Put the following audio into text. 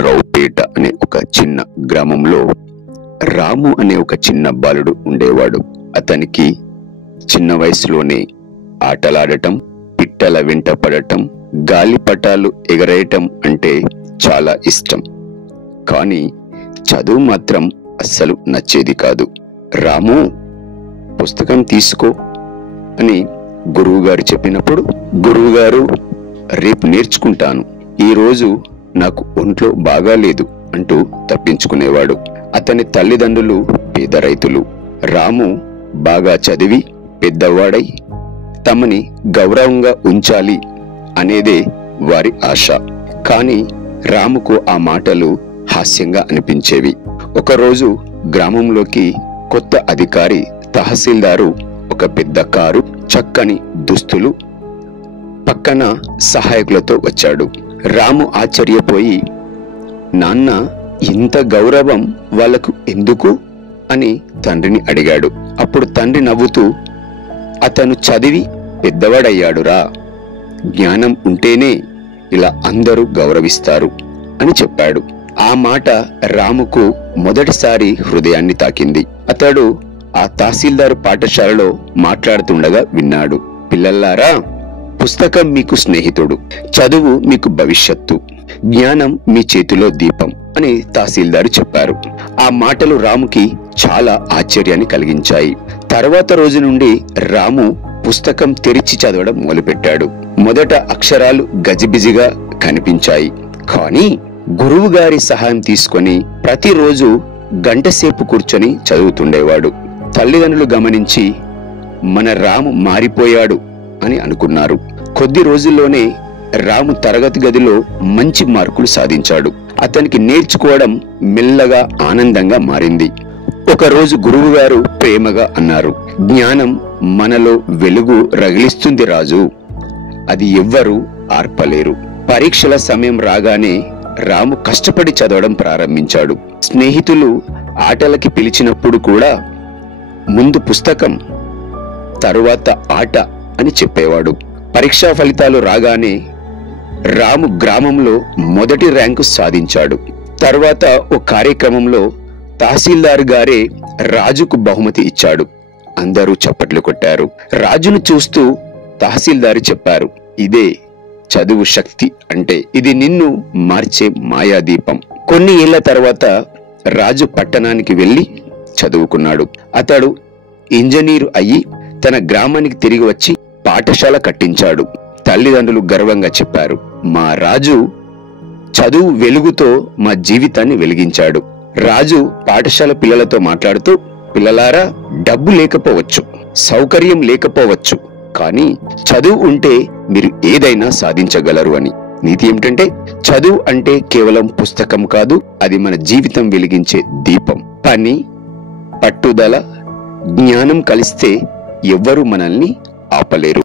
రావుపేట అనే ఒక చిన్న గ్రామంలో రాము అనే ఒక చిన్న బాలుడు ఉండేవాడు. అతనికి చిన్న వయసులోనే ఆటలాడటం, పిట్టల వెంట పడటం, గాలిపటాలు ఎగరేయటం అంటే చాలా ఇష్టం. కానీ చదువు మాత్రం అస్సలు నచ్చేది కాదు. రాము, పుస్తకం తీసుకో అని గురువుగారు చెప్పినప్పుడు, గురువుగారు రేపు నేర్చుకుంటాను, ఈరోజు నాకు ఒంట్లో బాగాలేదు అంటూ తప్పించుకునేవాడు. అతని తల్లిదండ్రులు పేద రైతులు. రాము బాగా చదివి పెద్దవాడై తమని గౌరవంగా ఉంచాలి అనేదే వారి ఆశ. కానీ రాముకు ఆ మాటలు హాస్యంగా అనిపించేవి. ఒకరోజు గ్రామంలోకి కొత్త అధికారి తహసీల్దారు ఒక పెద్ద కారు, చక్కని దుస్తులు, పక్కన సహాయకులతో వచ్చాడు. రాము ఆశ్చర్యపోయి, నాన్న, ఇంత గౌరవం వాళ్లకు ఎందుకు అని తండ్రిని అడిగాడు. అప్పుడు తండ్రి నవ్వుతూ, అతను చదివి పెద్దవాడయ్యాడురా, జ్ఞానం ఉంటేనే ఇలా అందరూ గౌరవిస్తారు అని చెప్పాడు. ఆ మాట రాముకు మొదటిసారి హృదయాన్ని తాకింది. అతడు ఆ తహసీల్దారు పాఠశాలలో మాట్లాడుతుండగా విన్నాడు. పిల్లల్లారా, పుస్తకం మీకు స్నేహితుడు, చదువు మీకు భవిష్యత్తు, జ్ఞానం మీ చేతిలో దీపం అని తహసీల్దారు చెప్పారు. ఆ మాటలు రాముకి చాలా ఆశ్చర్యాన్ని కలిగించాయి. తర్వాత రోజు నుండి రాము పుస్తకం తెరిచి చదవడం మొదలుపెట్టాడు. మొదట అక్షరాలు గజిబిజిగా కనిపించాయి. కానీ గురువు గారి సహాయం తీసుకొని ప్రతిరోజు గంటసేపు కూర్చొని చదువుతుండేవాడు. తల్లిదండ్రులు గమనించి మన రాము మారిపోయాడు అని అనుకున్నారు. కొద్ది రోజుల్లోనే రాము తరగతి గదిలో మంచి మార్కులు సాధించాడు. అతనికి నేర్చుకోవడం మెల్లగా ఆనందంగా మారింది. ఒకరోజు గురువుగారు ప్రేమగా అన్నారు, జ్ఞానం మనలో వెలుగు రగిలిస్తుంది రాజు, అది ఎవ్వరూ ఆర్పలేరు. పరీక్షల సమయం రాగానే రాము కష్టపడి చదవడం ప్రారంభించాడు. స్నేహితులు ఆటలకి పిలిచినప్పుడు కూడా ముందు పుస్తకం, తరువాత ఆట అని చెప్పేవాడు. పరీక్షా ఫలితాలు రాగానే రాము గ్రామంలో మొదటి ర్యాంకు సాధించాడు. తర్వాత ఓ కార్యక్రమంలో తహసీల్దార్ గారే రాజుకు బహుమతి ఇచ్చాడు. అందరూ చప్పట్లు కొట్టారు. రాజును చూస్తూ తహసీల్దారు చెప్పారు, ఇదే చదువు శక్తి అంటే, ఇది నిన్ను మార్చే మాయాదీపం. కొన్ని ఏళ్ల తర్వాత రాజు పట్టణానికి వెళ్లి చదువుకున్నాడు. అతడు ఇంజనీరు అయ్యి తన గ్రామానికి తిరిగి వచ్చి పాఠశాల కట్టించాడు. తల్లిదండ్రులు గర్వంగా చెప్పారు, మా రాజు చదువు వెలుగుతో మా జీవితాన్ని వెలిగించాడు. రాజు పాఠశాల పిల్లలతో మాట్లాడుతూ, పిల్లలారా, డబ్బు లేకపోవచ్చు, సౌకర్యం లేకపోవచ్చు, కానీ చదువు ఉంటే మీరు ఏదైనా సాధించగలరు అని. నీతి ఏమిటంటే, చదువు అంటే కేవలం పుస్తకం కాదు, అది మన జీవితం వెలిగించే దీపం. పని, పట్టుదల, జ్ఞానం కలిస్తే ఎవ్వరూ మనల్ని ఆపలేరు.